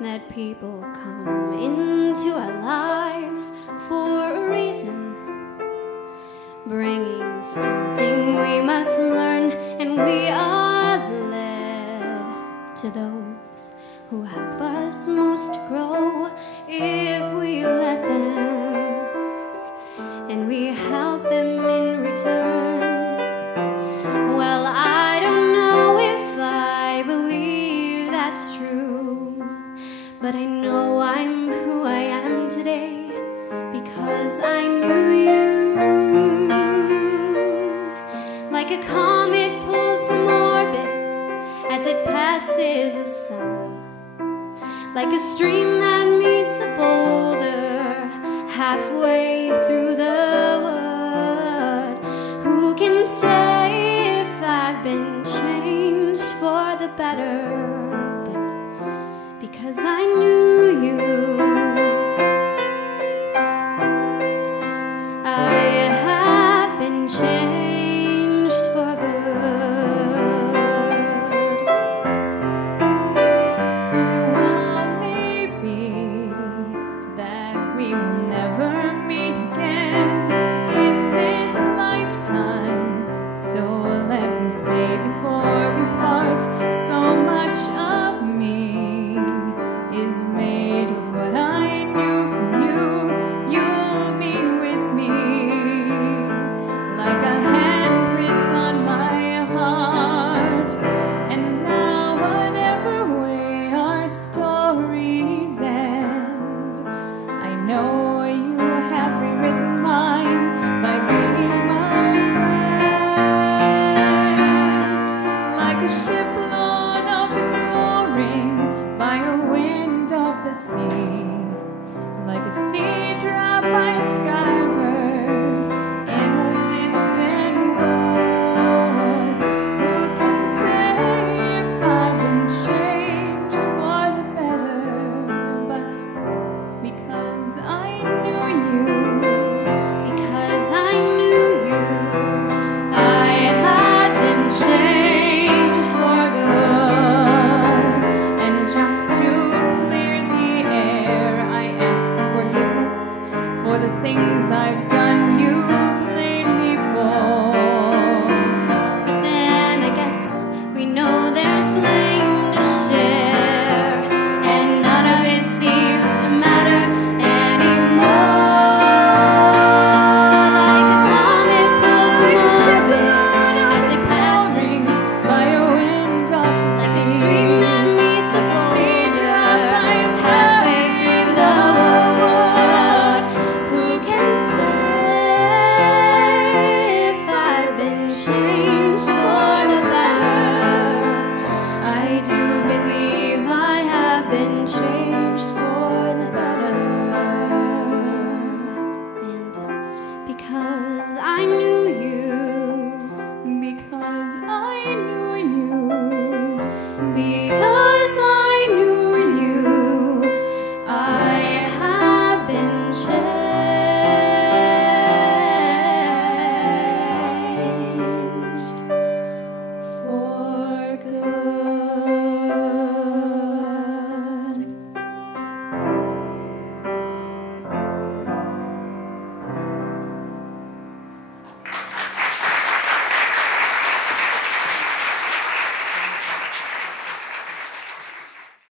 that people come into our lives for a reason, bringing something we must learn, and we are led to those who help us most grow if we let them, and we help them in return. Well, I don't know if I believe that's true, but I know I'm who I am today because I knew you. Like a comet pulled from orbit as it passes the sun, like a stream that meets a boulder halfway through the wood. Who can say if I've been changed for the better? But because I knew you,